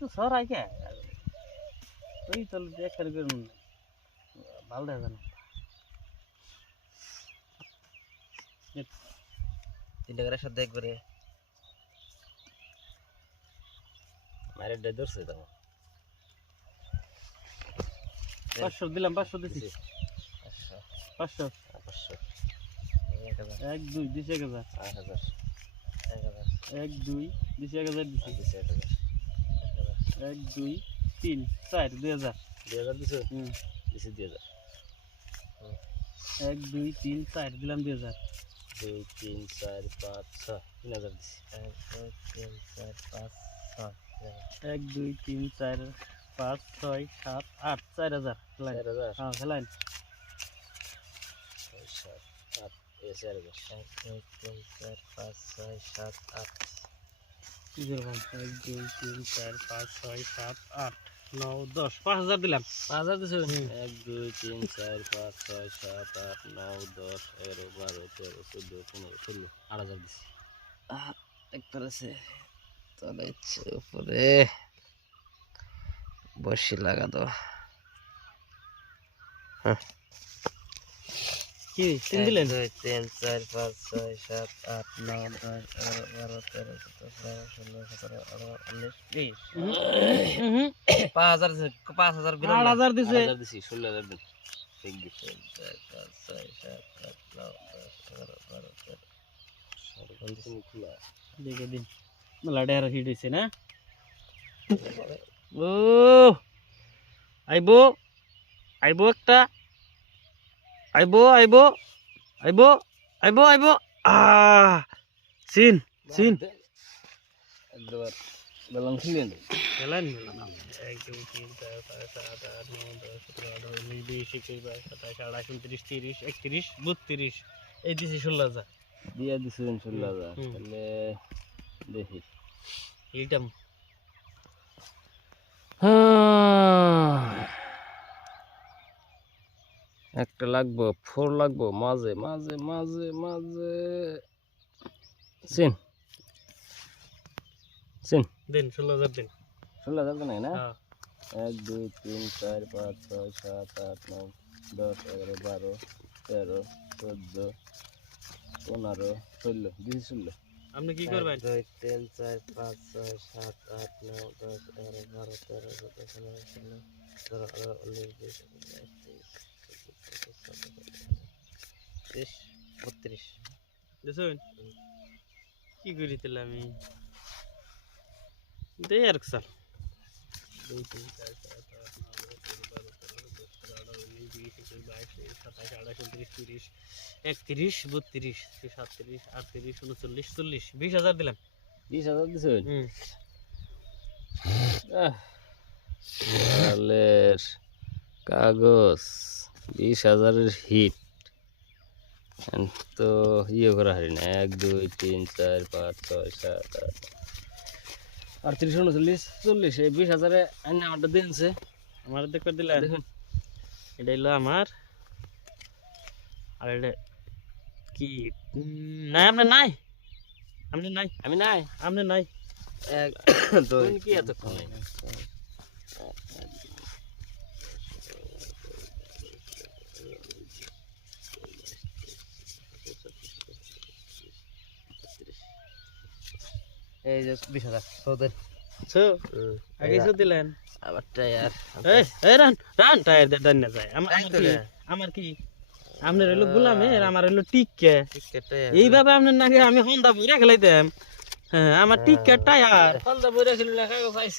একটু সরাই কে ওই চল দেখ করে ভালো দেখা না 3 টাকার সাথে একবারে মারে ডে ধরছে তো 500 দিলাম 500 দিছি 500 500 1 2 দিছি 1000 8000 1 2 দিছি 1000 দিছি 1000 1 2 3 4 2000 2000 দিছো দিছি 2000 1 2 3 4 দিলাম 2000 2 3 4 5 6 3000 দিছি 1 2 3 4 5 1 2 3 4 5 6 7 8 4000 খেলাইন 4000 হ্যাঁ খেলাইন 7 8 4000 1 2 3 4 5 6 7 8 কি করলাম 1 2 3 4 5 6 7 8 9 10 5000 দিলাম 5000 দিছো 1 2 3 4 5 6 7 8 9 10 11 12 13 14 15 16 8000 দিছি একবার আছে চলে ইচ্ছে উপরে বসি লাগা দাও কি তিন দিলেন 2 3 4 5 6 7 8 9 10 11 12 13 14 15 16 17 18 19 20 5000 দিলাম 8000 দিছে 8000 দিছি 16000 দিন ঠিক দিছি 4 5 6 7 8 9 10 11 12 13 দেখে দিন মেলা ডেরা হিট হইছে না ও আইবো আইবো একটা আইবো আইবো আইবো আইবো আইবো সিন সিন একবার বেলন ছিলেন খেলেন 1 2 3 4 5 7 8 9 10 11 12 20 21 22 23 28 29 30 31 32 এই দিছি 16000 দিয়া দিছেন 16000 তাহলে দেখি এইটাম একটা লাগবো 4 লাগবো মাঝে মাঝে মাঝে মাঝে সিন সিন দিন 16000 দিন 16000 তো নাই না হ্যাঁ 1 2 3 4 5 6 7 8 9 10 11 12 13 14 15 16 দিছি 16 আপনি কি করবেন 2 3 4 5 6 7 8 9 10 11 12 13 14 15 16 17 18 19 20 দেখুন কি করিতেল আমি দে আর স্যার 2 3 4 5 6 7 8 9 10 11 12 13 14 15 16 17 18 19 20 31 32 37 38 39 20000 দিলাম 20000 দিছেন সালের কাগজ 20000 এর হিট তো ইয়ে করা হারি না 1 2 3 4 5 6 7 8 38 39 40 এই 20000 এ আইনা আমারটা দিনছে আমার দেখতে দিলেন দেখুন এটা হলো আমার আর এটা কি নাই আপনি নাই আপনি নাই আমি নাই আপনি নাই এক দুই কি এত কমে এই যে 20000 তোদের সো আগে সো দিলেন আবার টায়ার এই রান রান টায়ার দে দেন না যায় আমার কি আপনার হইলো গোলামে আর আমার হইলো টিক্কা এইভাবে আপনার নাকি আমি হন্দা বুইরা খেলাইতাম হ্যাঁ আমার টিক্কা টায়ার হন্দা বুইরা খেলে লেখা পাইছি